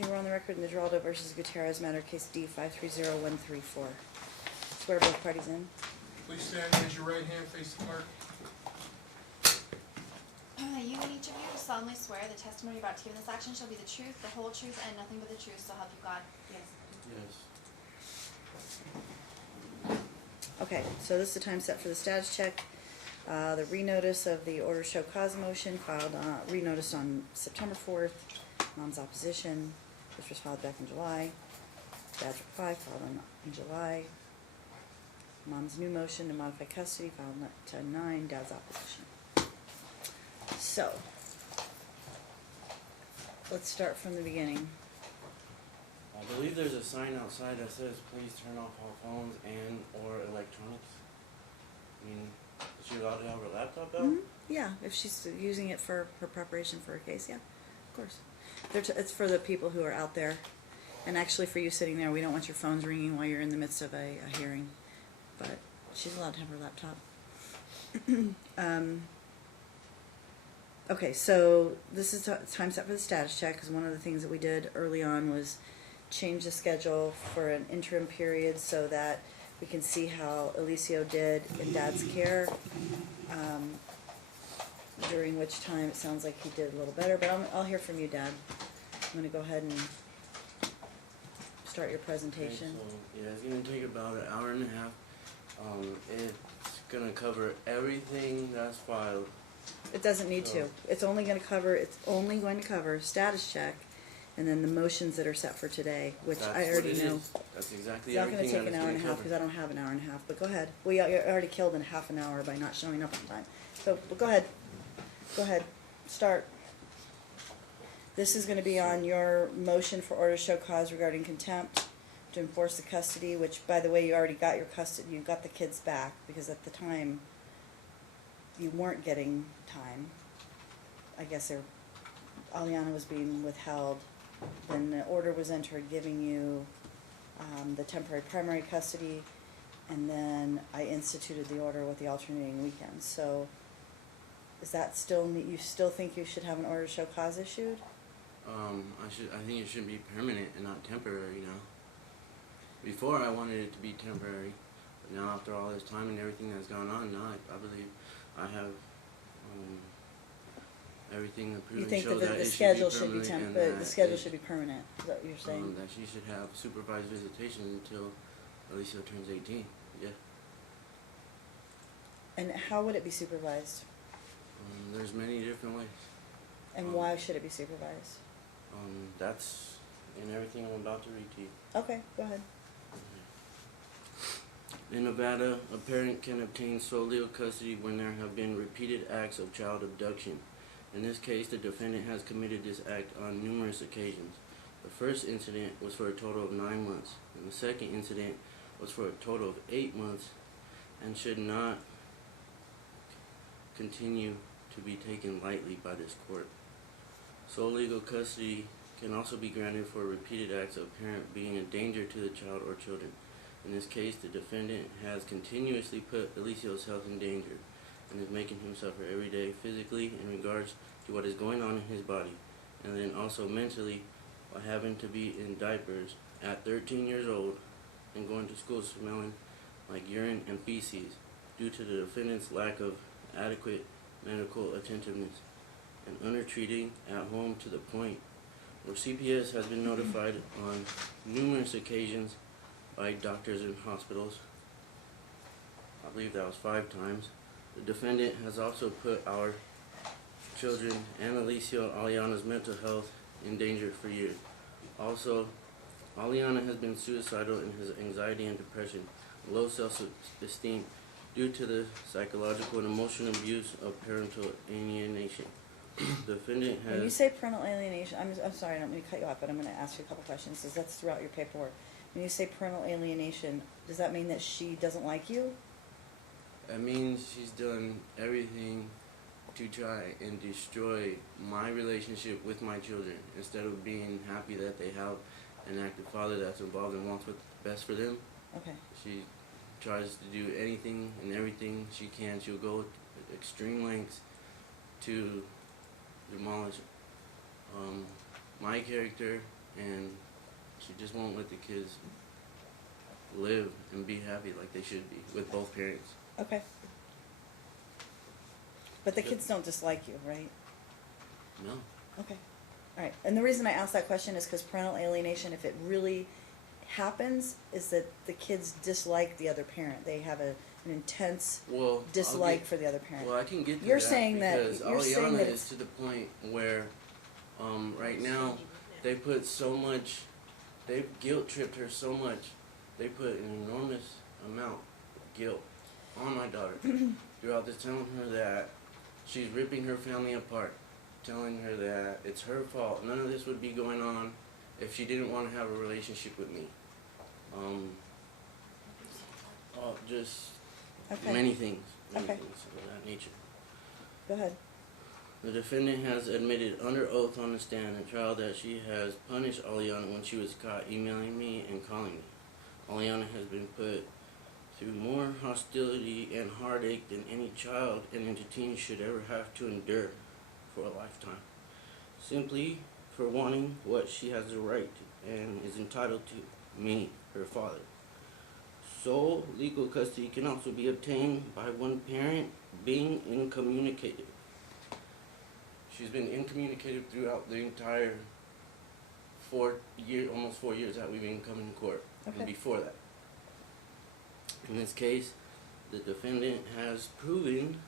Okay, we're on the record in the Geraldo versus Gutierrez matter, case D 530134. Swear both parties in. Please stand, raise your right hand, face the clerk. You and each of you do solemnly swear the testimony about to give in this action shall be the truth, the whole truth, and nothing but the truth, so help you God. Yes. Yes. Okay, so this is the time set for the status check. The renotice of the order show cause motion filed, renoticed on September 4th. Mom's opposition, which was filed back in July. Dad's reply filed in July. Mom's new motion to modify custody filed on 10/9. Dad's opposition. So, let's start from the beginning. I believe there's a sign outside that says, please turn off all phones and or electronics. I mean, is she allowed to have her laptop out? Yeah, if she's using it for her preparation for her case, yeah, of course. It's for the people who are out there. And actually for you sitting there, we don't want your phones ringing while you're in the midst of a hearing. But she's allowed to have her laptop. Okay, so this is time set for the status check, because one of the things that we did early on was change the schedule for an interim period so that we can see how Alicio did in Dad's care, during which time it sounds like he did a little better, but I'll hear from you, Dad. I'm going to go ahead and start your presentation. Okay, so, yeah, it's going to take about an hour and a half. It's going to cover everything that's filed. It doesn't need to. It's only going to cover status check, and then the motions that are set for today, which That's I already what it know. is. That's exactly It's not going to everything take an that hour it's and a gonna half cover. because I don't have an hour and a half. But go ahead. We already killed in half an hour by not showing up on time. So go ahead. Go ahead. Start. This is going to be on your motion for order to show cause regarding contempt to enforce the custody. Which, by the way, you already got your custody. You got the kids back because at the time you weren't getting time. I guess Aliana was being withheld. Then the order was entered giving you the temporary primary custody, and then I instituted the order with the alternating weekends. So is that still, you still think you should have an order to show cause issued? I think it should be permanent and not temporary now. Before I wanted it to be temporary, but now after all this time and everything that's gone on, now I believe I have everything that You proven think shows that that the it schedule should should be be permanent, the schedule it- should be permanent? Is that what you're saying? that she should have supervised visitation until Alicia turns 18. Yeah. And how would it be supervised? There's many different ways. And why should it be supervised? That's in everything I'm about to read to you. Okay, go ahead. In Nevada, a parent can obtain sole legal custody when there have been repeated acts of child abduction. In this case, the defendant has committed this act on numerous occasions. The first incident was for a total of 9 months, and the second incident was for a total of 8 months, and should not continue to be taken lightly by this court. Sole legal custody can also be granted for repeated acts of parent being a danger to the child or children. In this case, the defendant has continuously put Alicio's health in danger and is making him suffer every day physically in regards to what is going on in his body, and then also mentally by having to be in diapers at 13 years old and going to school smelling like urine and feces due to the defendant's lack of adequate medical attentiveness and undertreating at home to the point where CPS has been notified on numerous occasions by doctors and hospitals. I believe that was 5 times. The defendant has also put our children and Alicia Aliana's mental health in danger for years. Also, Aliana has been suicidal in his anxiety and depression, low self-esteem due to the psychological and emotional abuse of parental alienation. The defendant has... When you say parental alienation, I'm sorry, I don't mean to cut you off, but I'm going to ask you a couple questions, because that's throughout your paperwork. When you say parental alienation, does that mean that she doesn't like you? That means she's done everything to try and destroy my relationship with my children instead of being happy that they have an active father that's involved and wants what's best for them. Okay. She tries to do anything and everything she can. She'll go to extreme lengths to demolish my character and she just won't let the kids live and be happy like they should be with both parents. Okay. But the kids don't dislike you, right? No. Okay. All right. And the reason I asked that question is because parental alienation, if it really happens, is that the kids dislike the other parent. They have an intense Well, dislike for the other parent. Well, I can get to You're that saying that- because you're saying Aliana that is to the point where, right now, they put so much, they've guilt tripped her so much. They put an enormous amount of guilt on my daughter throughout this, telling her that she's ripping her family apart, telling her that it's her fault. None of this would be going on if she didn't want to have a relationship with me. Just Okay. many things Okay. of that nature. Go ahead. The defendant has admitted under oath on the stand at trial that she has punished Aliana when she was caught emailing me and calling me. Aliana has been put through more hostility and heartache than any child and entity should ever have to endure for a lifetime, simply for wanting what she has the right to and is entitled to, me, her father. Sole legal custody can also be obtained by one parent being incommunicated. She's been incommunicated throughout the entire almost 4 years that we've been coming to court, Okay. and before that. In this case, the defendant has proven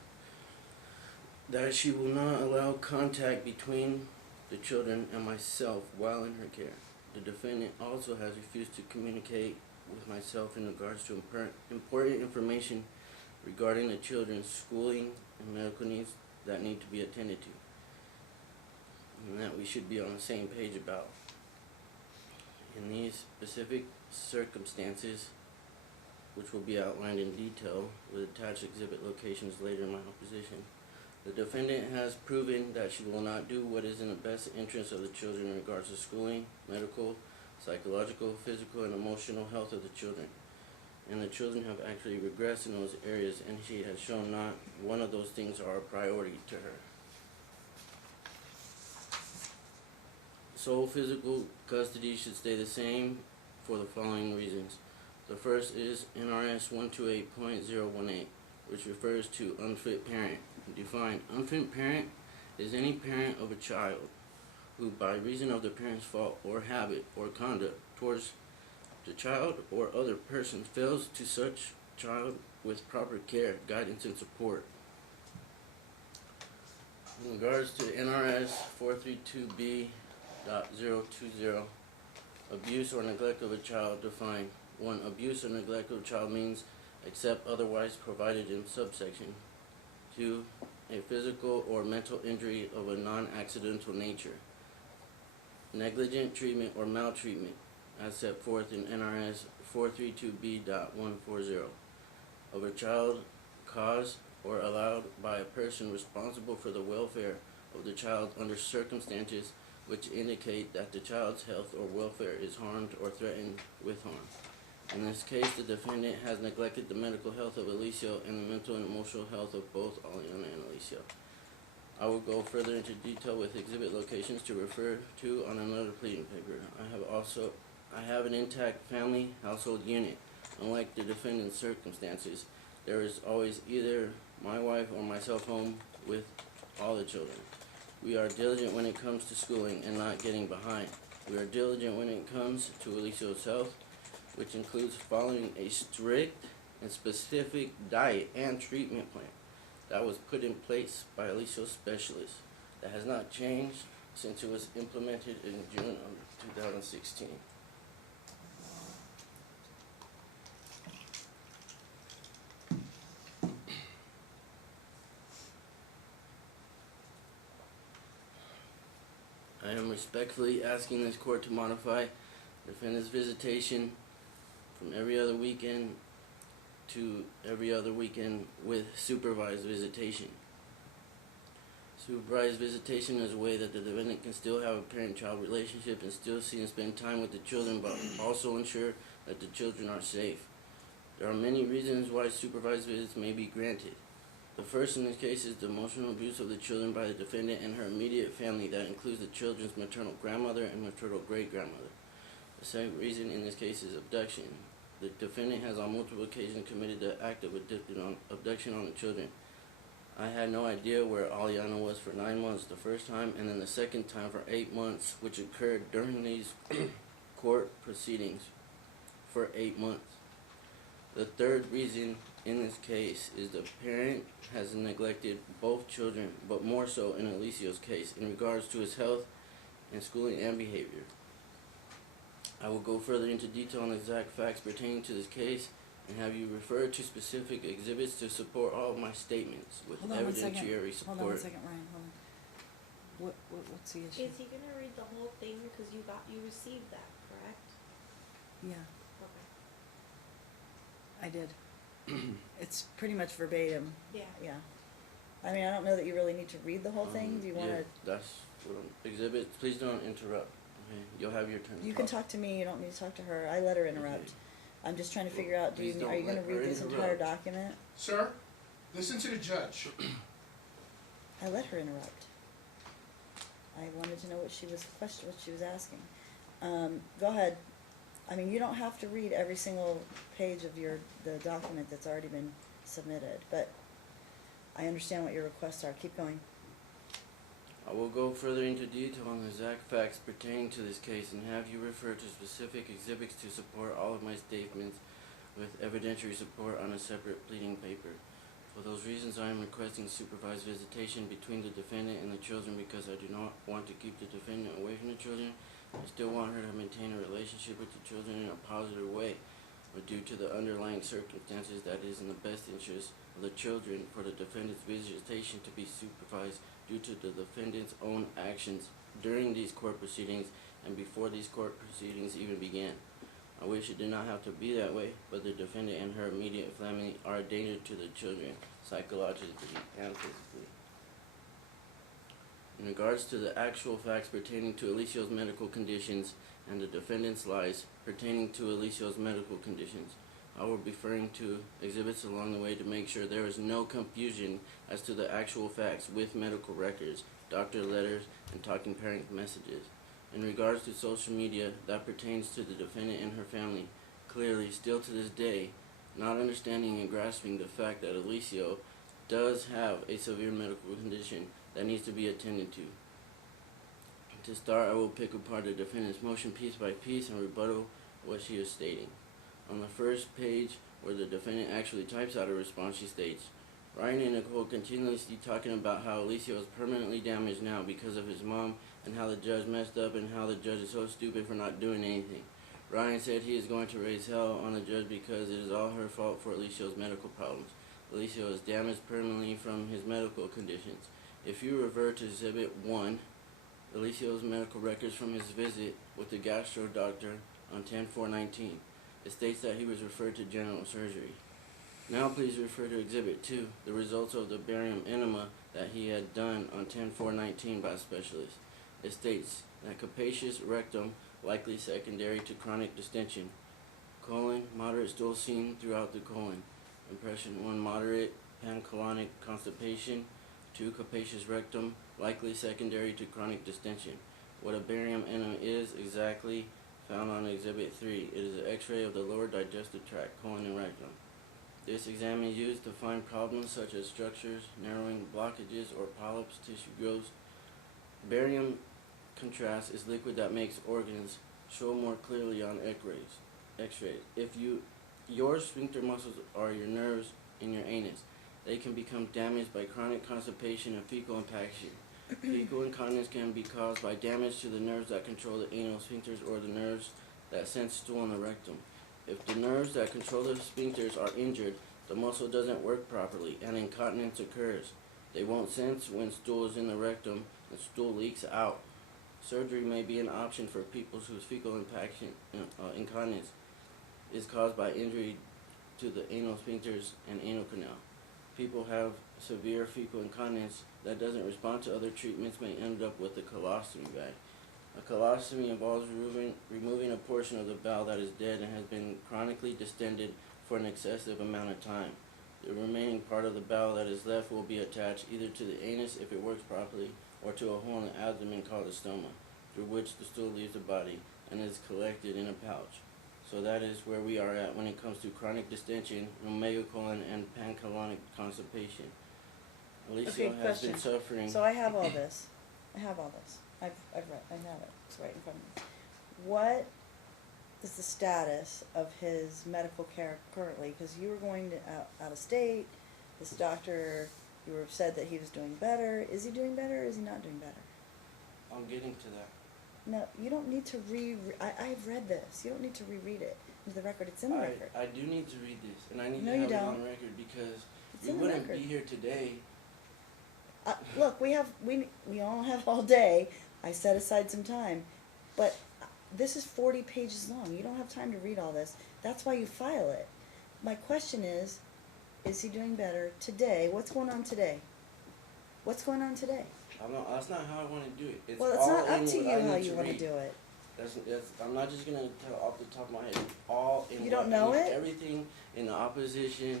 that she will not allow contact between the children and myself while in her care. The defendant also has refused to communicate with myself in regards to important information regarding the children's schooling and medical needs that need to be attended to, and that we should be on the same page about. In these specific circumstances, which will be outlined in detail with attached exhibit locations later in my opposition, the defendant has proven that she will not do what is in the best interest of the children in regards to schooling, medical, psychological, physical, and emotional health of the children. And the children have actually regressed in those areas, and she has shown not one of those things are a priority to her. Sole physical custody should stay the same for the following reasons. The first is NRS 128.018, which refers to unfit parent. Defined, unfit parent is any parent of a child who, by reason of the parent's fault or habit or conduct towards the child or other person, fails to such child with proper care, guidance, and support. In regards to NRS 432B.020, abuse or neglect of a child defined. 1. Abuse or neglect of a child means except otherwise provided in subsection. 2. A physical or mental injury of a non-accidental nature. Negligent treatment or maltreatment, as set forth in NRS 432B.140, of a child caused or allowed by a person responsible for the welfare of the child under circumstances which indicate that the child's health or welfare is harmed or threatened with harm. In this case, the defendant has neglected the medical health of Alicia and the mental and emotional health of both Aliana and Alicia. I will go further into detail with exhibit locations to refer to on another pleading paper. I have an intact family household unit. Unlike the defendant's circumstances, there is always either my wife or myself home with all the children. We are diligent when it comes to schooling and not getting behind. We are diligent when it comes to Alicia's health, which includes following a strict and specific diet and treatment plan that was put in place by Alicia's specialist that has not changed since it was implemented in June of 2016. I am respectfully asking this court to modify defendant's visitation from every other weekend to every other weekend with supervised visitation. Supervised visitation is a way that the defendant can still have a parent-child relationship and still see and spend time with the children, but also ensure that the children are safe. There are many reasons why supervised visits may be granted. The first in this case is the emotional abuse of the children by the defendant and her immediate family that includes the children's maternal grandmother and maternal great-grandmother. The second reason in this case is abduction. The defendant has on multiple occasions committed the act of abduction on the children. I had no idea where Aliana was for 9 months the first time, and then the second time for 8 months, which occurred during these court proceedings for 8 months. The third reason in this case is the parent has neglected both children, but more so in Alicia's case, in regards to his health and schooling and behavior. I will go further into detail on exact facts pertaining to this case and have you refer to specific exhibits to support all of my statements with Hold on one second. evidentiary support. Hold on one second, Ryan, hold on. What's the issue? Is he gonna read the whole thing, because you received that, correct? Yeah, Okay. I did. It's pretty much verbatim, Yeah. yeah. I mean, I don't know that you really need to read the whole thing, do you wanna? Yeah, that's what exhibits. Please don't interrupt. Okay, you'll have your turn. You can talk to me, you don't need to talk to her, I let her interrupt. Okay. I'm just trying to figure out, Please are don't you gonna let her read this entire interrupt. document? Sir, listen to the judge. I let her interrupt. I wanted to know what she was asking. Go ahead. I mean, you don't have to read every single page of the document that's already been submitted, but I understand what your requests are. Keep going. I will go further into detail on the exact facts pertaining to this case and have you refer to specific exhibits to support all of my statements with evidentiary support on a separate pleading paper. For those reasons, I am requesting supervised visitation between the defendant and the children because I do not want to keep the defendant away from the children. I still want her to maintain a relationship with the children in a positive way, but due to the underlying circumstances, that is in the best interest of the children for the defendant's visitation to be supervised due to the defendant's own actions during these court proceedings and before these court proceedings even began. I wish it did not have to be that way, but the defendant and her immediate family are a danger to the children, psychologically and physically. In regards to the actual facts pertaining to Alicia's medical conditions and the defendant's lies pertaining to Alicia's medical conditions, I will be referring to exhibits along the way to make sure there is no confusion as to the actual facts with medical records, doctor letters, and talking parent messages. In regards to social media, that pertains to the defendant and her family. Clearly, still to this day, not understanding and grasping the fact that Alicia does have a severe medical condition that needs to be attended to. To start, I will pick apart the defendant's motion piece by piece and rebuttal what she is stating. On the first page, where the defendant actually types out a response, she states, Ryan and Nicole continuously talking about how Alicia was permanently damaged now because of his mom and how the judge messed up and how the judge is so stupid for not doing anything. Ryan said he is going to raise hell on the judge because it is all her fault for Alicia's medical problems. Alicia was damaged permanently from his medical conditions. If you revert to Exhibit 1, Alicia's medical records from his visit with the gastro doctor on 10/4/19, it states that he was referred to general surgery. Now please refer to Exhibit 2, the results of the barium enema that he had done on 10/4/19 by a specialist. It states that capacious rectum, likely secondary to chronic distension, colon, moderate stool seen throughout the colon, impression 1, moderate pancolonic constipation, 2, capacious rectum, likely secondary to chronic distension. What a barium enema is exactly found on Exhibit 3. It is an x-ray of the lower digestive tract, colon and rectum. This exam is used to find problems such as structures, narrowing, blockages, or polyps, tissue growths. Barium contrast is liquid that makes organs show more clearly on x-rays. If your sphincter muscles are your nerves in your anus, they can become damaged by chronic constipation and fecal impaction. Fecal incontinence can be caused by damage to the nerves that control the anal sphincters or the nerves that sense stool in the rectum. If the nerves that control the sphincters are injured, the muscle doesn't work properly and incontinence occurs. They won't sense when stool is in the rectum and stool leaks out. Surgery may be an option for people whose fecal incontinence is caused by injury to the anal sphincters and anal canal. People have severe fecal incontinence that doesn't respond to other treatments may end up with a colostomy bag. A colostomy involves removing a portion of the bowel that is dead and has been chronically distended for an excessive amount of time. The remaining part of the bowel that is left will be attached either to the anus if it works properly, or to a hole in the abdomen called the stoma, through which the stool leaves the body and is collected in a pouch. So that is where we are at when it comes to chronic distension, megacolon, and pancolonic constipation. Alicia Okay, has question. been suffering. So I have all this. I've read, I have it, it's right in front of me. What is the status of his medical care currently? Because you were going to out of state, this doctor, you were said that he was doing better. Is he doing better or is he not doing better? I'm getting to that. No, you don't need to I've read this. You don't need to reread it into the record. It's in the record. I do need to read this, and I need No, to you have it don't. on record because It's we in the wouldn't record. be here today. Look, we all have all day. I set aside some time, but this is 40 pages long. You don't have time to read all this. That's why you file it. My question is he doing better today? What's going on today? What's going on today? That's not how I want to do it. It's Well, it's all not up in to what you I how need you want to read. do it. I'm not just gonna tell off the top of my head. It's all in. You don't what I know need. it? Everything in the opposition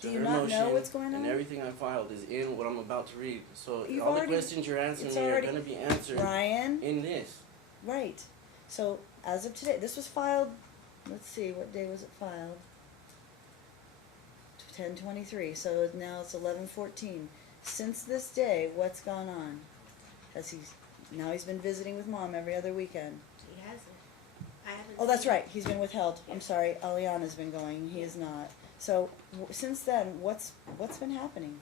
to Do you her not motion know what's going and on? everything I filed is in what I'm about to read. So You've all already- the questions you're answering it's me are already- gonna be answered Ryan, in this. right. So as of today, this was filed, let's see, what day was it filed? 10/23, so now it's 11/14. Since this day, what's gone on? Now he's been visiting with Mom every other weekend. He hasn't. I haven't. Oh, that's seen right, he's been withheld. I'm sorry, Aliana's been going, he is not. So, since then, what's been happening?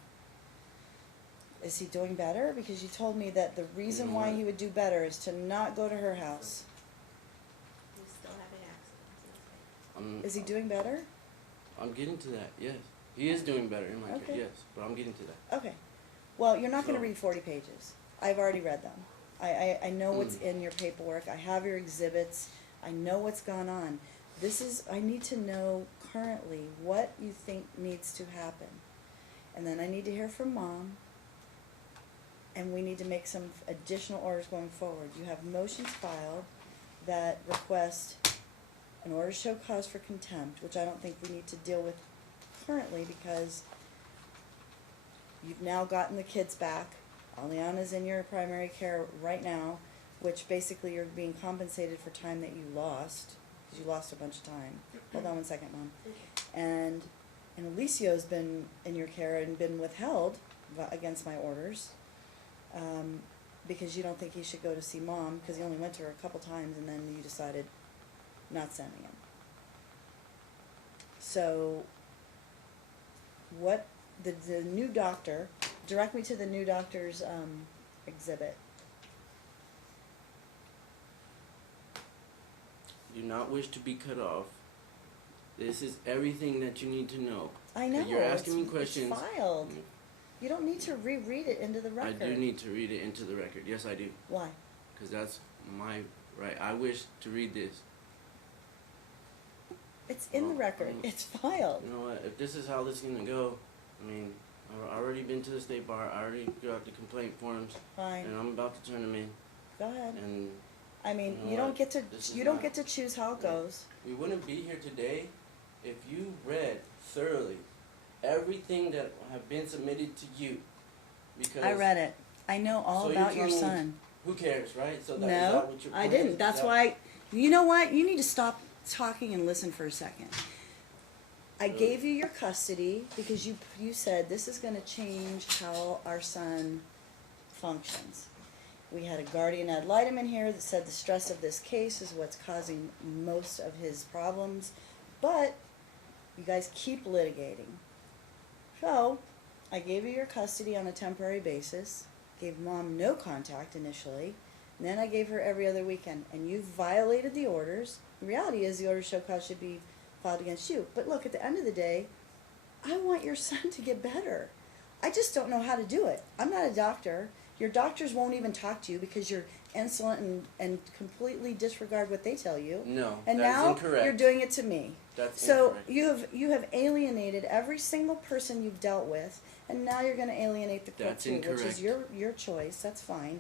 Is he doing better? Because you told me that the reason why he would do better is to not go to her house. He's still having accidents. Is he doing better? I'm getting to that. Yes, he is doing better in my Okay. case. Yes, but I'm getting to that. Okay. Well, you're not gonna So- read 40 pages. I've already read them. I know what's in your paperwork. I have your exhibits. I know what's gone on. I need to know currently what you think needs to happen. And then I need to hear from Mom. And we need to make some additional orders going forward. You have motions filed that request an order to show cause for contempt, which I don't think we need to deal with currently because you've now gotten the kids back. Aliana's in your primary care right now, which basically you're being compensated for time that you lost, because you lost a bunch of time. Hold on one second, Mom. Okay. And Alicio's been in your care and been withheld against my orders, because you don't think he should go to see Mom, because he only went to her a couple times and then you decided not sending him. So, what, the new doctor, direct me to the new doctor's, exhibit. Do not wish to be cut off. This is everything that you need to know. I know, You're asking me it's questions. filed. You don't need to reread it into the I record. do need to read it into the record. Yes, I do. Why? Because that's my right. I wish to read this. It's in the Well, record, it's filed. You know what? If this is how this is going to go, I mean, I've already been to the state bar. I already got the complaint forms. Fine, And I'm about to turn them in. go ahead. And I mean, you know you don't what? get to, This is you don't not- get to choose how it goes. we wouldn't be here today if you read thoroughly everything that have been submitted to you. Because I read it. I know all So you're about your telling me- son. who cares, right? So that, is No, that what your I point didn't. is? That's That- why, you know what? You need to stop talking and listen for a second. I gave you your custody because you said this is gonna change how our son functions. We had a guardian ad litem in here that said the stress of this case is what's causing most of his problems, but you guys keep litigating. So, I gave you your custody on a temporary basis, gave Mom no contact initially, and then I gave her every other weekend, and you violated the orders. The reality is the order to show cause should be filed against you. But look, at the end of the day, I want your son to get better. I just don't know how to do it. I'm not a doctor. Your doctors won't even talk to you because you're insolent and completely disregard what they tell you. No, And that is now incorrect. you're doing it to me. That's So incorrect. you have alienated every single person you've dealt with, and now you're going to alienate the court That's too, which is incorrect. your choice. That's fine.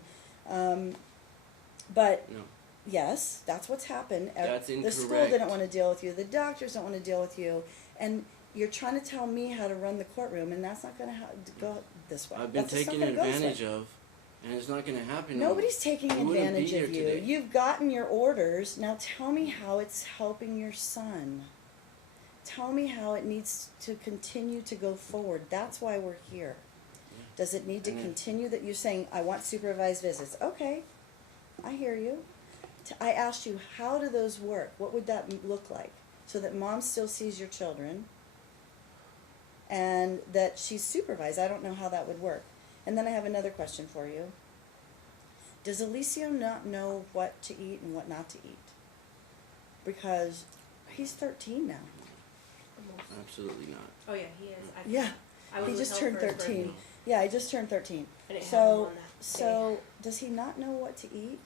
But No. yes, that's what's happened. That's The school incorrect. didn't want to deal with you. The doctors don't want to deal with you, and you're trying to tell me how to run the courtroom, and that's not gonna go this way. I've been That's just not taken gonna go this way. advantage of, and it's not gonna happen. Nobody's taking We wouldn't be advantage here of you. today. You've gotten your orders. Now tell me how it's helping your son. Tell me how it needs to continue to go forward. That's why we're here. Does it need to And it- continue that you're saying, I want supervised visits? Okay, I hear you. I asked you, how do those work? What would that look like? So that mom still sees your children and that she's supervised. I don't know how that would work. And then I have another question for you. Does Alicio not know what to eat and what not to eat? Because he's 13 now. Almost. Absolutely not. Oh yeah, he is. Yeah, I was he with just Hell turned for his 13. birthday. Yeah, he just turned 13. I didn't have him So, on that day. so does he not know what to eat?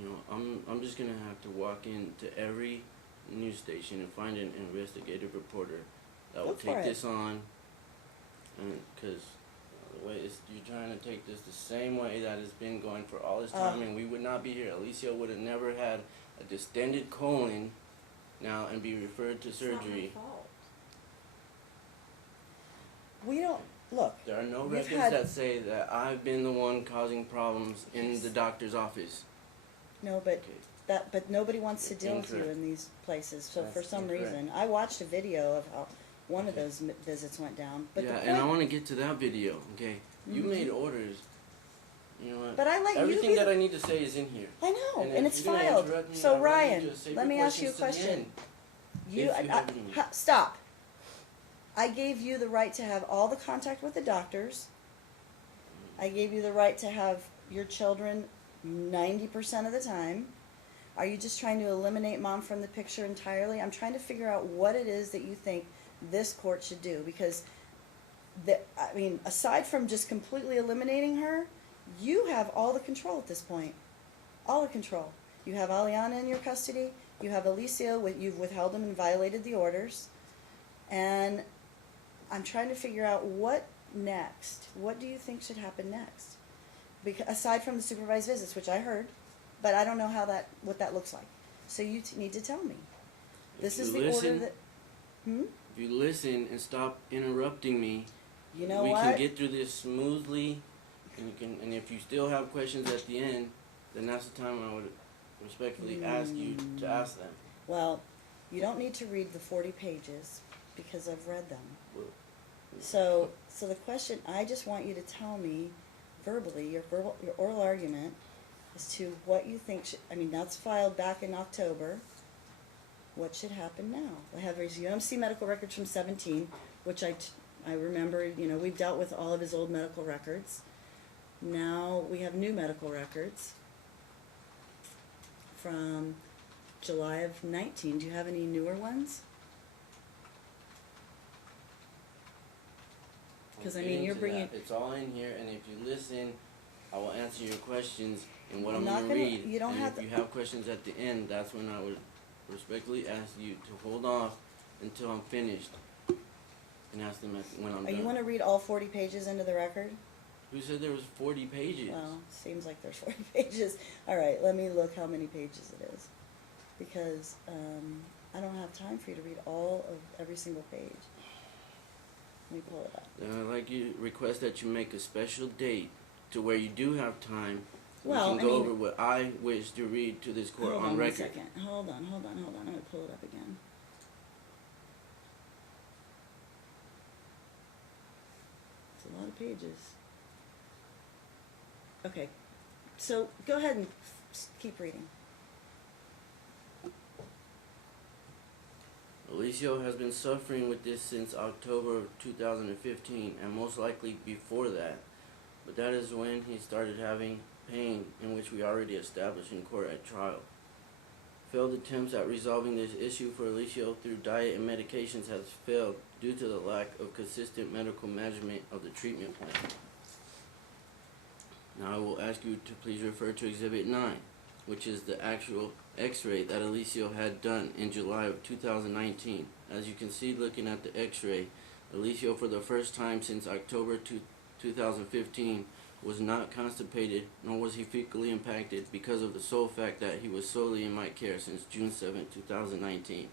You know, I'm just gonna have to walk into every news station and find an investigative reporter that will Go for take it. this on, and because the way you're trying to take this the same way that it's been going for all this time, and we would not be here. Alicia would have never had a distended colon now and be referred to It's not my surgery. fault. We don't, look, There are no We've records had- that say that I've been the one causing problems in the doctor's office. no, but Okay. but nobody wants to deal with you Incorrect. in these places, so for That's some incorrect. reason. I watched a video of how one of Okay. those visits went down, but Yeah, the and I point, want to get to that video. Okay, you Mhm. made orders. You know what? but I let you Everything be that the- I need to say is in here. I know, And and if it's you're gonna filed. interrupt me, So I want you Ryan, to save let your me ask you a questions to the question. end. You, If you have any. stop. I gave you the right to have all the contact with the doctors. I gave you the right to have your children 90% of the time. Are you just trying to eliminate mom from the picture entirely? I'm trying to figure out what it is that you think this court should do, because I mean, aside from just completely eliminating her, you have all the control at this point. All the control. You have Aliana in your custody. You have Alicia. You've withheld them and violated the orders. And I'm trying to figure out what next. What do you think should happen next? Aside from the supervised visits, which I heard, but I don't know what that looks like. So you need to tell me. This If is you the order listen- that. Hmm? If you listen and stop interrupting me, You know we what? can get through this smoothly. And if you still have questions at the end, then that's the time I would respectfully ask you to ask them. Well, you don't need to read the 40 pages because I've read them. Well, So the question, I just want you to tell me verbally, your oral argument as to what you think should, I mean, that's filed back in October. What should happen now? I have his UMC medical records from 17, which I remember, we've dealt with all of his old medical records. Now we have new medical records from July of 19. Do you have any newer ones? Because I We'll mean, get you're into bringing. that. It's all in here, and if you listen, I will answer your questions and what I'm I'm not gonna gonna- read. you don't and have if to- you have questions at the end, that's when I would respectfully ask you to hold off until I'm finished, and ask them when I'm Are done. you want to read all 40 pages into the record? Who said there was 40 pages? Well, seems like there's 40 pages. All right, let me look how many pages it is, because I don't have time for you to read all of every single page. Let me pull it up. Then I'd like you request that you make a special date to where you do have time. So Well, we I can go mean- over what I wish to read to this court Hold on on record. 1 second. Hold on. I'm gonna pull it up again. It's a lot of pages. Okay, so go ahead and keep reading. Alicio has been suffering with this since October of 2015, and most likely before that. But that is when he started having pain, in which we already established in court at trial. Failed attempts at resolving this issue for Alicio through diet and medications has failed due to the lack of consistent medical management of the treatment plan. Now I will ask you to please refer to Exhibit 9, which is the actual x-ray that Alicio had done in July of 2019. As you can see looking at the x-ray, Alicio for the first time since October 2015 was not constipated, nor was he fecally impacted because of the sole fact that he was solely in my care since June 7, 2019,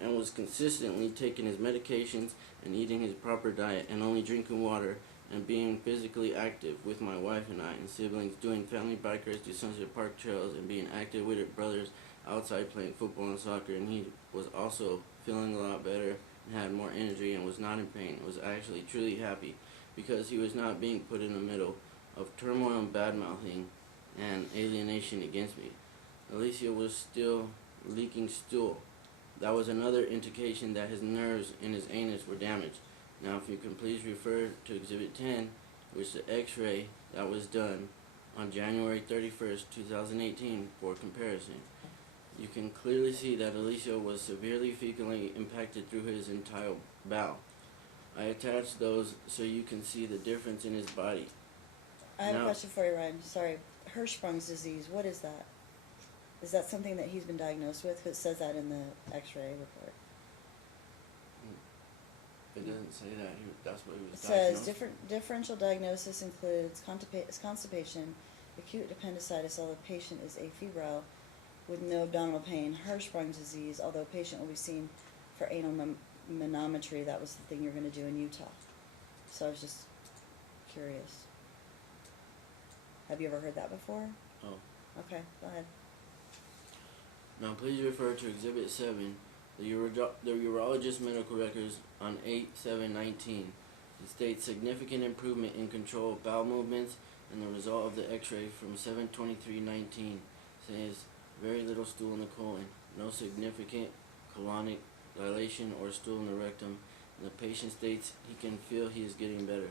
and was consistently taking his medications and eating his proper diet and only drinking water and being physically active with my wife and I and siblings, doing family bike rides to Sunset Park trails and being active with his brothers outside playing football and soccer. And he was also feeling a lot better and had more energy and was not in pain, was actually truly happy because he was not being put in the middle of turmoil and bad-mouthing and alienation against me. Alicia was still leaking stool. That was another indication that his nerves and his anus were damaged. Now if you can please refer to Exhibit 10, which is the x-ray that was done on January 31st, 2018 for comparison. You can clearly see that Alicia was severely fecally impacted through his entire bowel. I attached those so you can see the difference in his body. I have a Now- question for you, Ryan. Sorry. Hirschsprung's disease, what is that? Is that something that he's been diagnosed with? 'Cause it says that in the x-ray report. It doesn't say that. That's what he It was says diagnosed. differential diagnosis includes constipation, acute appendicitis, although patient is afebrile with no abdominal pain, Hirschsprung's disease, although patient will be seen for anal manometry. That was the thing you're going to do in Utah. So I was just curious. Have you ever heard that before? Oh. Okay, go ahead. Now please refer to Exhibit 7, the urologist medical records on 8/7/19. It states significant improvement in control of bowel movements, and the result of the x-ray from 7/23/19 says very little stool in the colon, no significant colonic dilation or stool in the rectum, and the patient states he can feel he is getting better.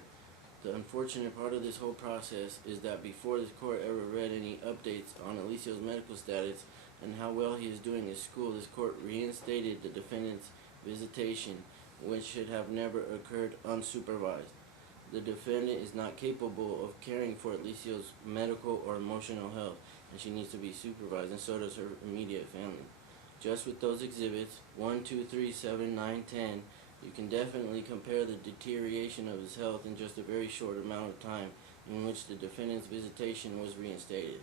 The unfortunate part of this whole process is that before this court ever read any updates on Alicia's medical status and how well he is doing at school, this court reinstated the defendant's visitation, which should have never occurred unsupervised. The defendant is not capable of caring for Alicia's medical or emotional health, and she needs to be supervised, and so does her immediate family. Just with those exhibits, 1, 2, 3, 7, 9, 10, you can definitely compare the deterioration of his health in just a very short amount of time in which the defendant's visitation was reinstated.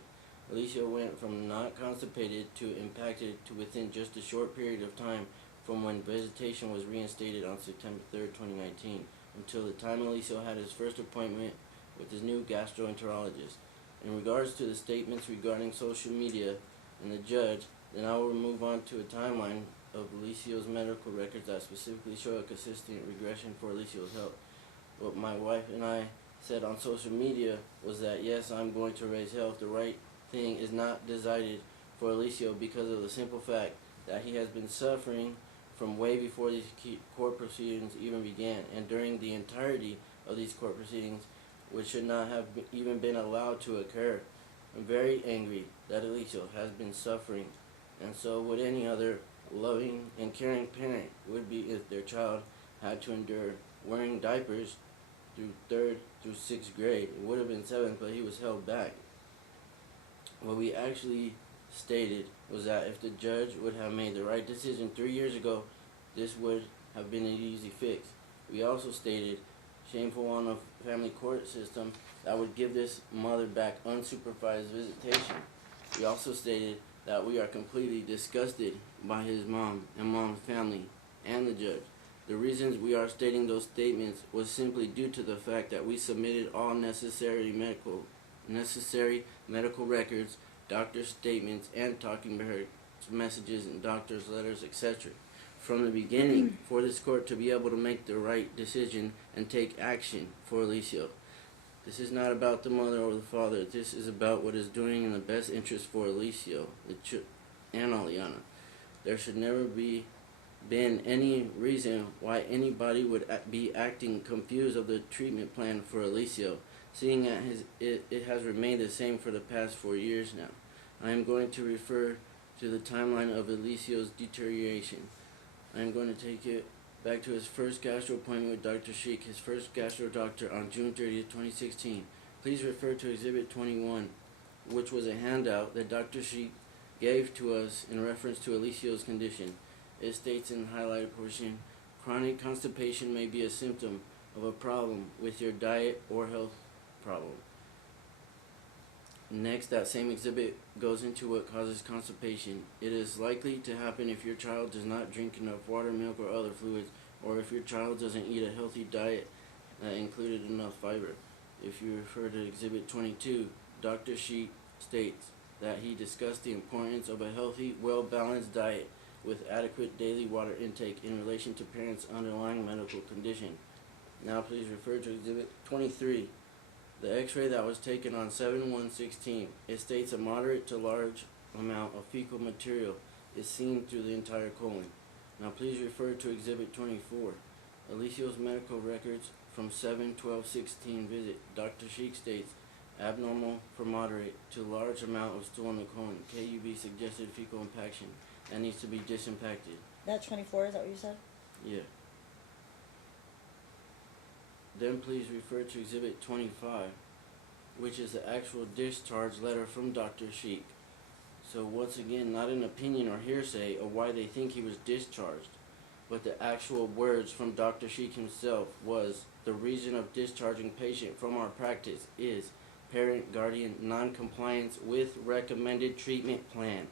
Alicia went from not constipated to impacted to within just a short period of time from when visitation was reinstated on September 3rd, 2019, until the time Alicia had his first appointment with his new gastroenterologist. In regards to the statements regarding social media and the judge, then I will move on to a timeline of Alicia's medical records that specifically show a consistent regression for Alicia's health. What my wife and I said on social media was that yes, I'm going to raise health. The right thing is not decided for Alicia because of the simple fact that he has been suffering from way before these court proceedings even began, and during the entirety of these court proceedings, which should not have even been allowed to occur. I'm very angry that Alicia has been suffering, and so would any other loving and caring parent would be if their child had to endure wearing diapers through 3rd through 6th grade. It would have been 7th, but he was held back. What we actually stated was that if the judge would have made the right decision 3 years ago, this would have been an easy fix. We also stated, shameful on a family court system that would give this mother back unsupervised visitation. We also stated that we are completely disgusted by his mom and mom's family and the judge. The reasons we are stating those statements was simply due to the fact that we submitted all necessary medical records, doctor's statements, and talking bird messages and doctor's letters, etc. from the beginning for this court to be able to make the right decision and take action for Alicia. This is not about the mother or the father. This is about what is doing in the best interest for Alicia and Aliana. There should never been any reason why anybody would be acting confused of the treatment plan for Alicia, seeing that it has remained the same for the past 4 years now. I am going to refer to the timeline of Alicia's deterioration. I am going to take it back to his first gastro appointment with Dr. Sheik, his first gastro doctor on June 30th, 2016. Please refer to Exhibit 21, which was a handout that Dr. Sheik gave to us in reference to Alicia's condition. It states in the highlighted portion, chronic constipation may be a symptom of a problem with your diet or health problem. Next, that same exhibit goes into what causes constipation. It is likely to happen if your child does not drink enough water, milk, or other fluids, or if your child doesn't eat a healthy diet that included enough fiber. If you refer to Exhibit 22, Dr. Sheik states that he discussed the importance of a healthy, well-balanced diet with adequate daily water intake in relation to parents' underlying medical condition. Now please refer to Exhibit 23, the x-ray that was taken on 7/1/16. It states a moderate to large amount of fecal material is seen through the entire colon. Now please refer to Exhibit 24, Alicia's medical records from 7/12/16 visit. Dr. Sheik states abnormal for moderate to large amount of stool in the colon, KUB suggested fecal impaction, and needs to be disimpacted. That 24, is that what you said? Yeah. Then please refer to Exhibit 25, which is the actual discharge letter from Dr. Sheik. So once again, not an opinion or hearsay of why they think he was discharged, but the actual words from Dr. Sheik himself was, the reason of discharging patient from our practice is parent-guardian non-compliance with recommended treatment plan.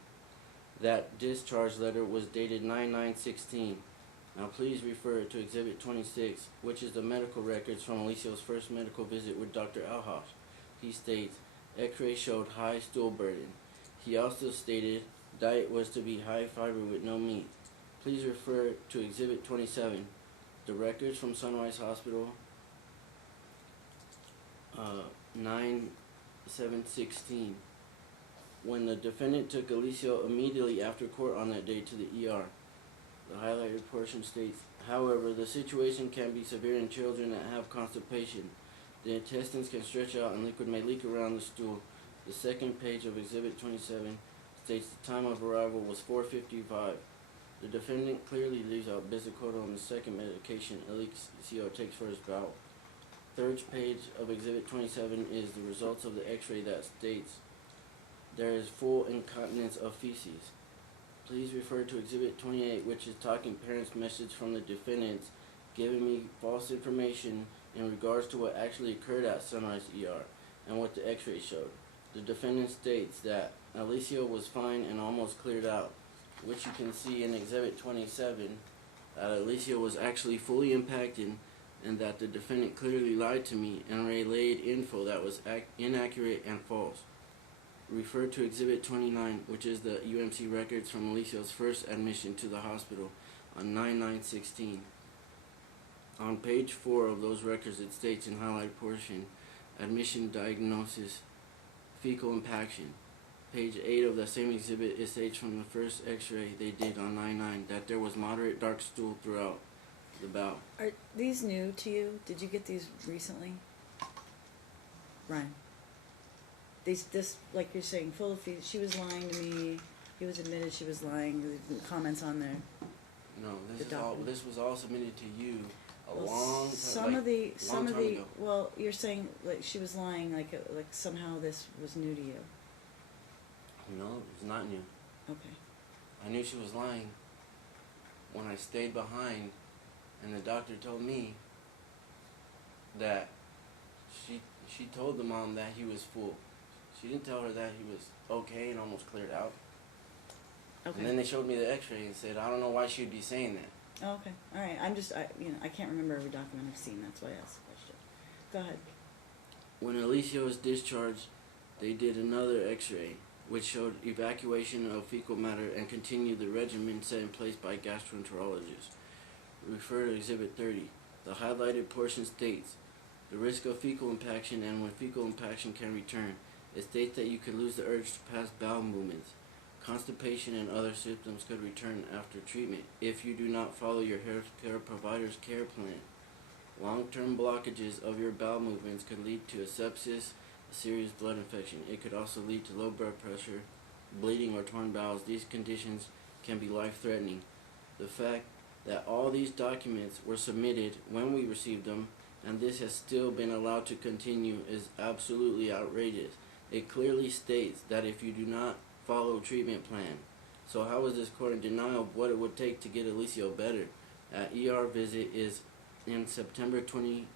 That discharge letter was dated 9/9/16. Now please refer to Exhibit 26, which is the medical records from Alicia's first medical visit with Dr. Alhoff. He states, x-ray showed high stool burden. He also stated diet was to be high fiber with no meat. Please refer to Exhibit 27, the records from Sunrise Hospital, 9/7/16. When the defendant took Alicia immediately after court on that day to the ER. The highlighted portion states, however, the situation can be severe in children that have constipation. The intestines can stretch out and liquid may leak around the stool. The second page of Exhibit 27 states the time of arrival was 4:55. The defendant clearly leaves out bisacodyl on the second medication Alicia takes for his bowel. Third page of Exhibit 27 is the results of the x-ray that states there is full incontinence of feces. Please refer to Exhibit 28, which is talking parents' message from the defendants giving me false information in regards to what actually occurred at Sunrise ER and what the x-ray showed. The defendant states that Alicia was fine and almost cleared out, which you can see in Exhibit 27, that Alicia was actually fully impacted and that the defendant clearly lied to me and relayed info that was inaccurate and false. Refer to Exhibit 29, which is the UMC records from Alicia's first admission to the hospital on 9/9/16. On page 4 of those records, it states in highlighted portion, admission diagnosis, fecal impaction. Page 8 of the same exhibit, it states from the first x-ray they did on 9/9 that there was moderate dark stool throughout the bowel. Are these new to you? Did you get these recently? Ryan? This, like you're saying, full of feet. She was lying to me. He was admitted she was lying. The comments on there. No, The document. this was all submitted to you a Well, long time, some of the long time ago. well, you're saying like she was lying, like somehow this was new to you. No, it's not new. Okay. I knew she was lying when I stayed behind and the doctor told me that she told the mom that he was full. She didn't tell her that he was okay and almost cleared out. Okay. And then they showed me the x-ray and said, I don't know why she would be saying that. Oh, okay. All right. I can't remember every document I've seen. That's why I asked the question. Go ahead. When Alicia was discharged, they did another x-ray, which showed evacuation of fecal matter and continued the regimen set in place by gastroenterologists. Refer to Exhibit 30. The highlighted portion states, the risk of fecal impaction and when fecal impaction can return. It states that you could lose the urge to pass bowel movements. Constipation and other symptoms could return after treatment if you do not follow your healthcare provider's care plan. Long-term blockages of your bowel movements could lead to a sepsis, a serious blood infection. It could also lead to low blood pressure, bleeding, or torn bowels. These conditions can be life-threatening. The fact that all these documents were submitted when we received them, and this has still been allowed to continue, is absolutely outrageous. It clearly states that if you do not follow treatment plan. So how is this court in denial of what it would take to get Alicia better? ER visit is in September 20,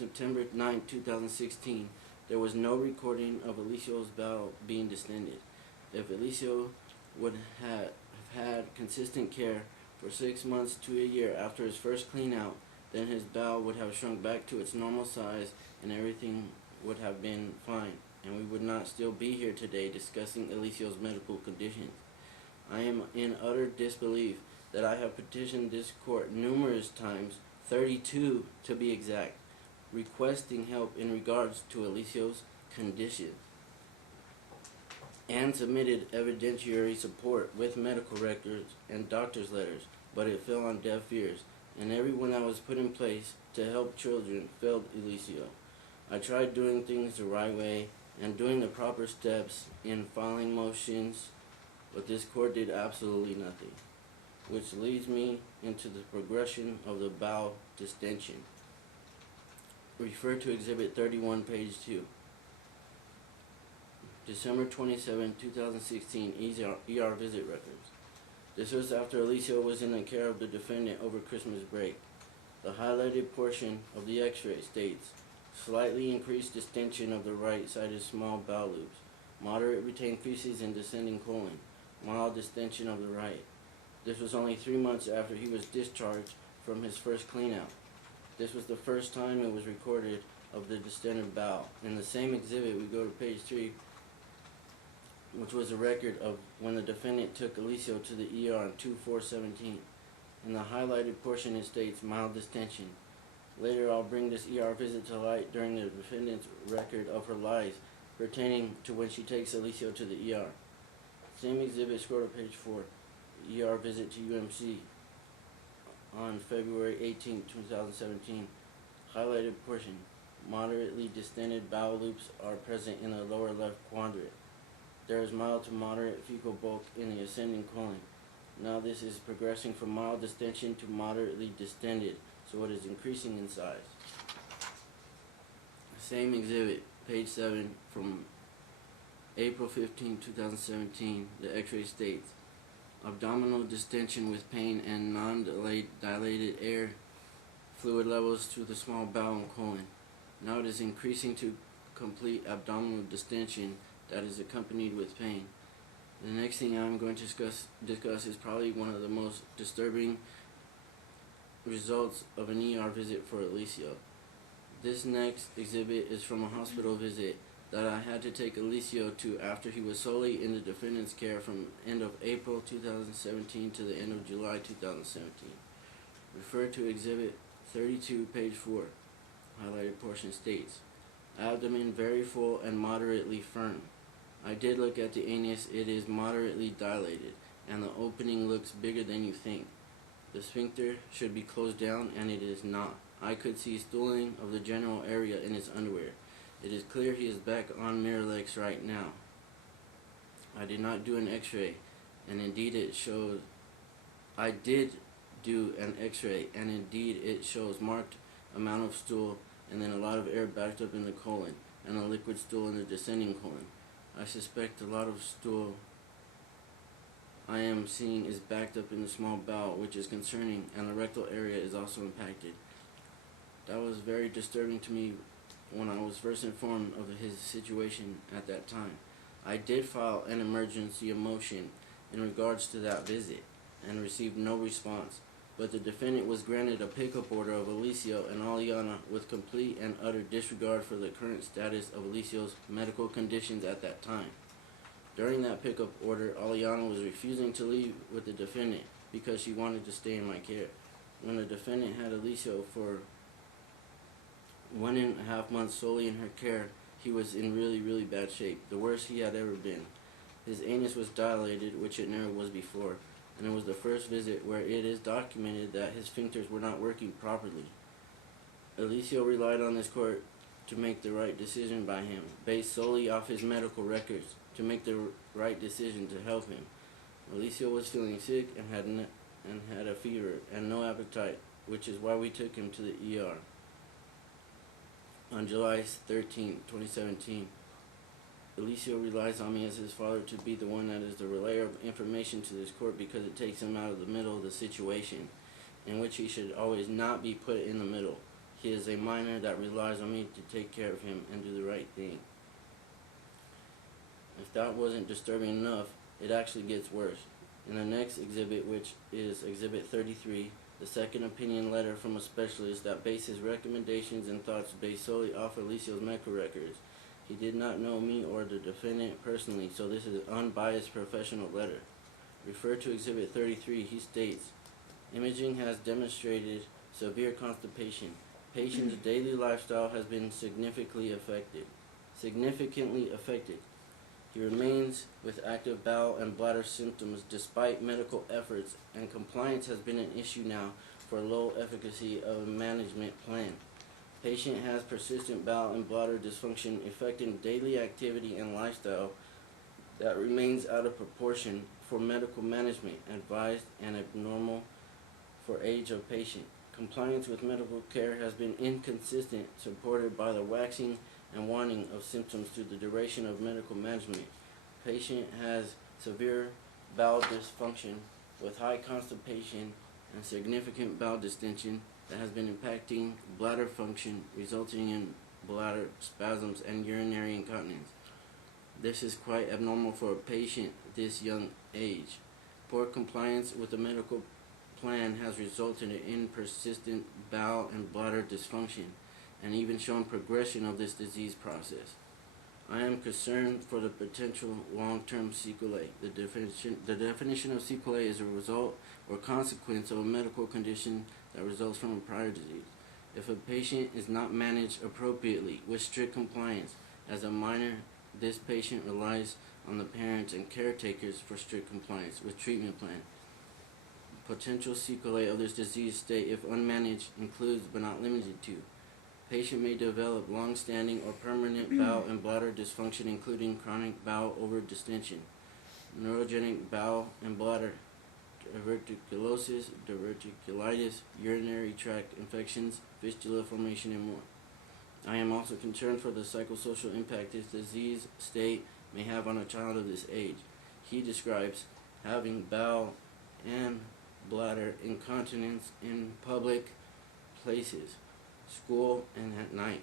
September 9, 2016, there was no recording of Alicio's bowel being distended. If Alicio would have had consistent care for 6 months to a year after his first clean out, then his bowel would have shrunk back to its normal size and everything would have been fine, and we would not still be here today discussing Alicio's medical conditions. I am in utter disbelief that I have petitioned this court numerous times, 32 to be exact, requesting help in regards to Alicio's condition, and submitted evidentiary support with medical records and doctor's letters, but it fell on deaf ears, and everyone that was put in place to help children failed Alicio. I tried doing things the right way and doing the proper steps in filing motions, but this court did absolutely nothing, which leads me into the progression of the bowel distension. Refer to Exhibit 31, page 2. December 27, 2016, ER visit records. This was after Alicio was in the care of the defendant over Christmas break. The highlighted portion of the x-ray states, slightly increased distension of the right-sided small bowel loops, moderate retained feces and descending colon, mild distension of the right. This was only 3 months after he was discharged from his first clean-out. This was the first time it was recorded of the distended bowel. In the same exhibit, we go to page 3, which was a record of when the defendant took Alicio to the ER on 2/4/17. In the highlighted portion, it states mild distension. Later, I'll bring this ER visit to light during the defendant's record of her lies pertaining to when she takes Alicio to the ER. Same exhibit, scroll to page 4. ER visit to UMC on February 18, 2017. Highlighted portion. Moderately distended bowel loops are present in the lower left quadrant. There is mild to moderate fecal bulk in the ascending colon. Now this is progressing from mild distension to moderately distended, so it is increasing in size. Same exhibit, page 7, from April 15, 2017, the x-ray states, abdominal distension with pain and non-dilated air fluid levels to the small bowel and colon. Now it is increasing to complete abdominal distension that is accompanied with pain. The next thing I'm going to discuss is probably one of the most disturbing results of an ER visit for Alicio. This next exhibit is from a hospital visit that I had to take Alicio to after he was solely in the defendant's care from end of April 2017 to the end of July 2017. Refer to Exhibit 32, page 4. Highlighted portion states, abdomen very full and moderately firm. I did look at the anus, it is moderately dilated, and the opening looks bigger than you think. The sphincter should be closed down, and it is not. I could see stooling of the general area in his underwear. It is clear he is back on Miralax right now. I did not do an x-ray, and indeed it shows. I did do an x-ray, and indeed it shows marked amount of stool, and then a lot of air backed up in the colon, and a liquid stool in the descending colon. I suspect a lot of stool I am seeing is backed up in the small bowel, which is concerning, and the rectal area is also impacted. That was very disturbing to me when I was first informed of his situation at that time. I did file an emergency motion in regards to that visit and received no response, but the defendant was granted a pickup order of Alicio and Aliana with complete and utter disregard for the current status of Alicio's medical conditions at that time. During that pickup order, Aliana was refusing to leave with the defendant because she wanted to stay in my care. When the defendant had Alicio for 1.5 months solely in her care, he was in really bad shape, the worst he had ever been. His anus was dilated, which it never was before, and it was the first visit where it is documented that his sphincters were not working properly. Alicio relied on this court to make the right decision by him, based solely off his medical records, to make the right decision to help him. Alicio was feeling sick and had a fever and no appetite, which is why we took him to the ER. On July 13, 2017, Alicio relies on me as his father to be the one that is the relayer of information to this court because it takes him out of the middle of the situation, in which he should always not be put in the middle. He is a minor that relies on me to take care of him and do the right thing. If that wasn't disturbing enough, it actually gets worse. In the next exhibit, which is Exhibit 33, the second opinion letter from a specialist that bases recommendations and thoughts based solely off Alicio's medical records. He did not know me or the defendant personally, so this is an unbiased professional letter. Referred to Exhibit 33, he states, imaging has demonstrated severe constipation. Patient's daily lifestyle has been significantly affected. He remains with active bowel and bladder symptoms despite medical efforts, and compliance has been an issue now for low efficacy of a management plan. Patient has persistent bowel and bladder dysfunction affecting daily activity and lifestyle that remains out of proportion for medical management, advised and abnormal for age of patient. Compliance with medical care has been inconsistent, supported by the waxing and waning of symptoms through the duration of medical management. Patient has severe bowel dysfunction with high constipation and significant bowel distension that has been impacting bladder function, resulting in bladder spasms and urinary incontinence. This is quite abnormal for a patient this young age. Poor compliance with the medical plan has resulted in persistent bowel and bladder dysfunction and even shown progression of this disease process. I am concerned for the potential long-term sequelae. The definition of sequelae is a result or consequence of a medical condition that results from a prior disease. If a patient is not managed appropriately with strict compliance, as a minor, this patient relies on the parents and caretakers for strict compliance with treatment plan. Potential sequelae of this disease state, if unmanaged, includes but not limited to: patient may develop long-standing or permanent bowel and bladder dysfunction, including chronic bowel overdistension, neurogenic bowel and bladder, diverticulosis, diverticulitis, urinary tract infections, fistula formation, and more. I am also concerned for the psychosocial impact this disease state may have on a child of this age. He describes having bowel and bladder incontinence in public places, school, and at night.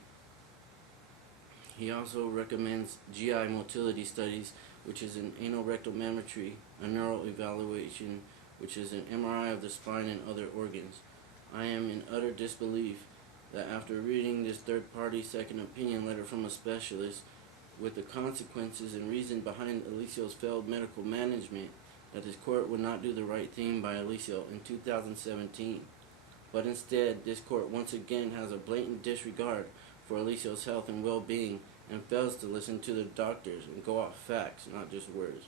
He also recommends GI motility studies, which is an anorectal mammometry, a neural evaluation, which is an MRI of the spine and other organs. I am in utter disbelief that after reading this third-party second opinion letter from a specialist with the consequences and reason behind Alicio's failed medical management, that this court would not do the right thing by Alicio in 2017. But instead, this court once again has a blatant disregard for Alicio's health and well-being and fails to listen to the doctors and go off facts, not just words.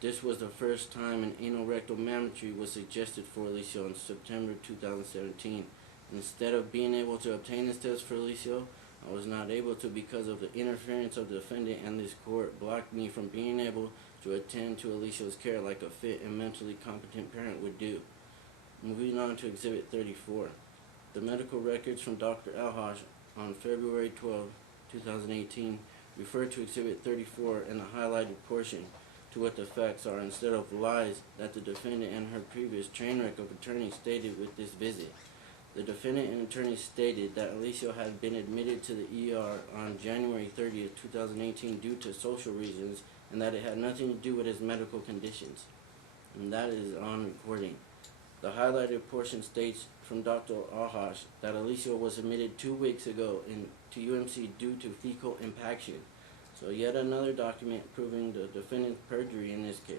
This was the first time an anorectal mammometry was suggested for Alicio in September 2017. Instead of being able to obtain this test for Alicio, I was not able to because of the interference of the defendant, and this court blocked me from being able to attend to Alicio's care like a fit and mentally competent parent would do. Moving on to Exhibit 34. The medical records from Dr. Alhaj on February 12, 2018 refer to Exhibit 34 in the highlighted portion to what the facts are, instead of lies that the defendant and her previous train wreck of attorney stated with this visit. The defendant and attorney stated that Alicio had been admitted to the ER on January 30, 2018 due to social reasons, and that it had nothing to do with his medical conditions. And that is on recording. The highlighted portion states from Dr. Alhaj that Alicio was admitted 2 weeks ago to UMC due to fecal impaction. So yet another document proving the defendant's perjury in this case.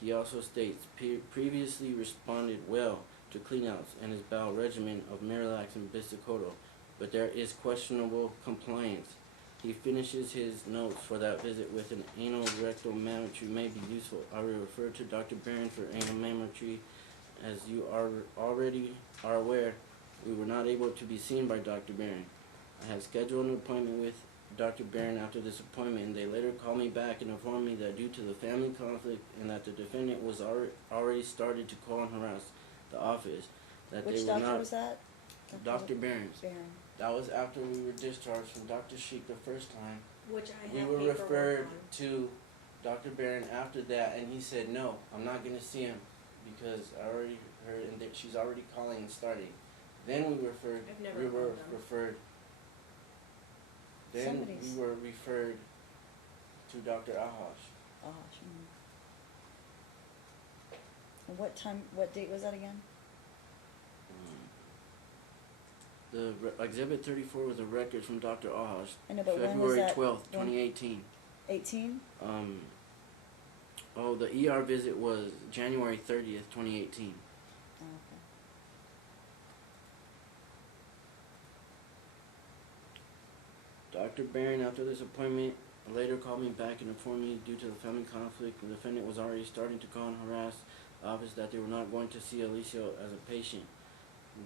He also states previously responded well to cleanouts and his bowel regimen of Miralax and Bisacodo, but there is questionable compliance. He finishes his notes for that visit with an anal rectal mammometry may be useful. I will refer to Dr. Barron for anal mammometry. As you already are aware, we were not able to be seen by Dr. Barron. I have scheduled an appointment with Dr. Barron after this appointment, and they later called me back and informed me that due to the family conflict and that the defendant was already started to call and harass the office, that Which they were doctor not. was that? Dr. Barron's. Barron. That was after we were discharged from Dr. Sheik the first time. Which I We have were paperwork referred on. to Dr. Barron after that, and he said, no, I'm not going to see him because I already heard and that she's already calling and starting. Then we referred, I've never we were called them. referred, then Somebody's- we were referred to Dr. Ahash. Oh, and what time, what date was that again? The Exhibit 34 was a record from Dr. Ahash, I know, but when was February that? 12th, When- 2018. 18? Oh, the ER visit was January 30th, 2018. Oh, okay. Dr. Barron, after this appointment, later called me back and informed me due to the family conflict, the defendant was already starting to call and harass the office that they were not going to see Alicia as a patient.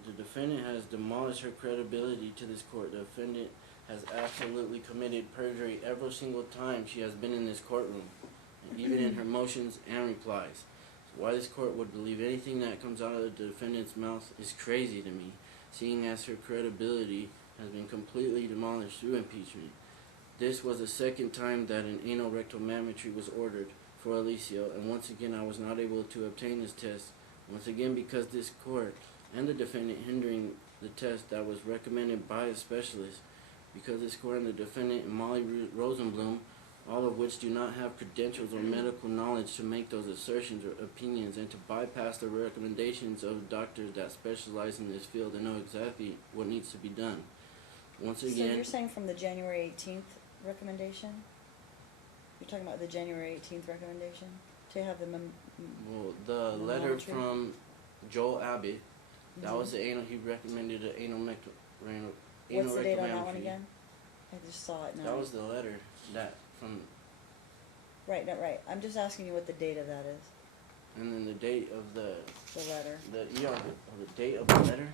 The defendant has demolished her credibility to this court. The defendant has absolutely committed perjury every single time she has been in this courtroom, and even in her motions and replies. So why this court would believe anything that comes out of the defendant's mouth is crazy to me, seeing as her credibility has been completely demolished through impeachment. This was the second time that an anal rectal mammometry was ordered for Alicia, and once again I was not able to obtain this test, once again because this court and the defendant hindering the test that was recommended by a specialist, because this court and the defendant and Molly Rosenblum, all of which do not have credentials or medical knowledge to make those assertions or opinions, and to bypass the recommendations of doctors that specialize in this field and know exactly what needs to be done. Once So again, you're saying from the January 18th recommendation? You're talking about the January 18th recommendation? To have the well, the The letter mammometry? from Joel Abbott, that was Mhm. the anal, he recommended an anal What's the date on that one mammometry. again? I just saw it now. That was the letter that from, Right, no, right. I'm just asking you what the date of that is, and then the date of the letter. the date of the letter.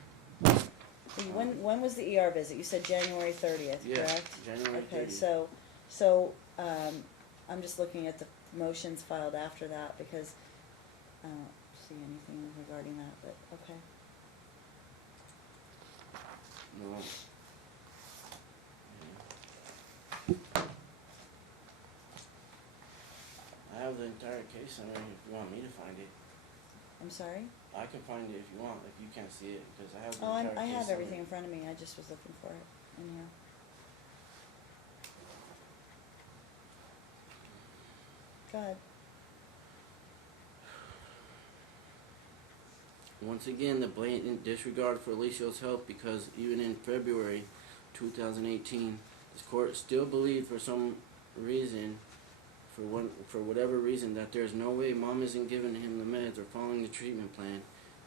When was the ER visit? You said January 30th, Yeah, correct? January Okay, 30th. so, I'm just looking at the motions filed after that because I don't see anything regarding that, but, okay. No. I have the entire case summary if you want me to find it. I'm sorry? I can find it if you want, if you can't see it, because I have the Oh, entire I case have summary. everything in front of me. I just was looking for it anyhow. Go ahead. Once again, the blatant disregard for Alicia's health, because even in February 2018, this court still believed for some reason, for whatever reason, that there's no way mom isn't giving him the meds or following the treatment plan,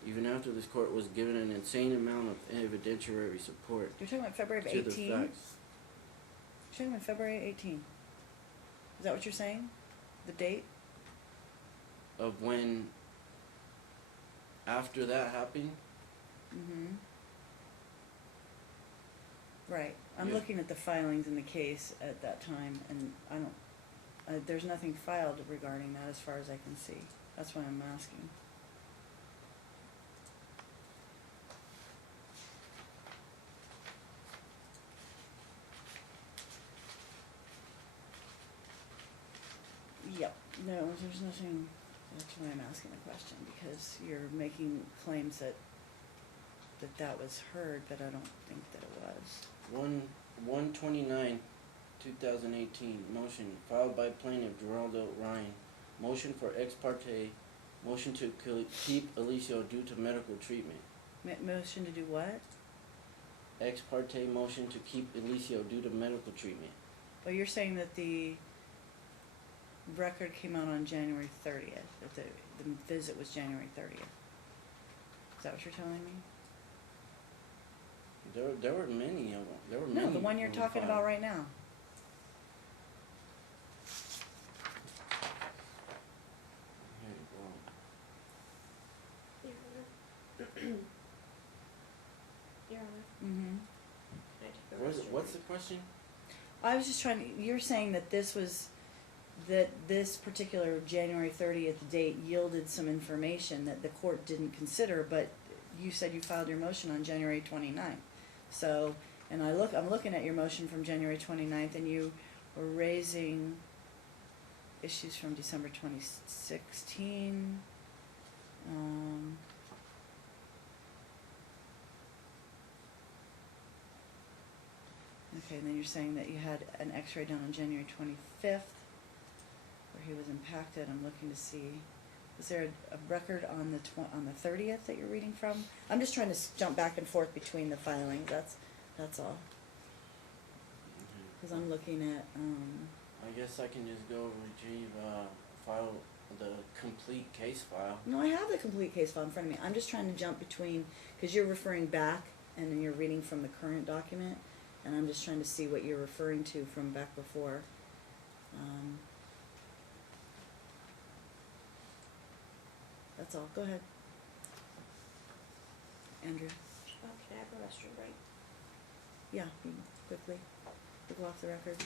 even after this court was given an insane amount of evidentiary support You're talking about February of to the 18? facts. You're talking about February 18? Is that what you're saying? The date? Of when, after that happened, Mm-hmm. Right. I'm Yeah. looking at the filings in the case at that time, and I don't, there's nothing filed regarding that as far as I can see. That's why I'm asking. Yep. No, there's nothing. That's why I'm asking the question, because you're making claims that that was heard, but I don't think that it was. 1/29/2018, motion filed by plaintiff Geraldo Ryan, motion for ex parte, motion to keep Alicia due to medical treatment. Motion to do what? Ex parte motion to keep Alicia due to medical treatment. Well, you're saying that the record came out on January 30th, that the visit was January 30th. Is that what you're telling me? There were many of them. There were many. No, the one you're talking about right now. Here you go. Your Honor. Your Honor, Mm-hmm. can I take the What's restroom? the question? I was just trying to, you're saying that this particular January 30th date yielded some information that the court didn't consider, but you said you filed your motion on January 29th. So, and I'm looking at your motion from January 29th, and you were raising issues from December 2016. Okay, and then you're saying that you had an x-ray done on January 25th, where he was impacted. I'm looking to see, is there a record on the on the 30th that you're reading from? I'm just trying to jump back and forth between the filings, that's all. Because I'm looking at, I guess I can just go retrieve, file, the complete case file. no, I have the complete case file in front of me. I'm just trying to jump between, because you're referring back, and then you're reading from the current document, and I'm just trying to see what you're referring to from back before. That's all. Go ahead. Andrew. Can I have a restroom break? Yeah, you can quickly. We'll go off the record.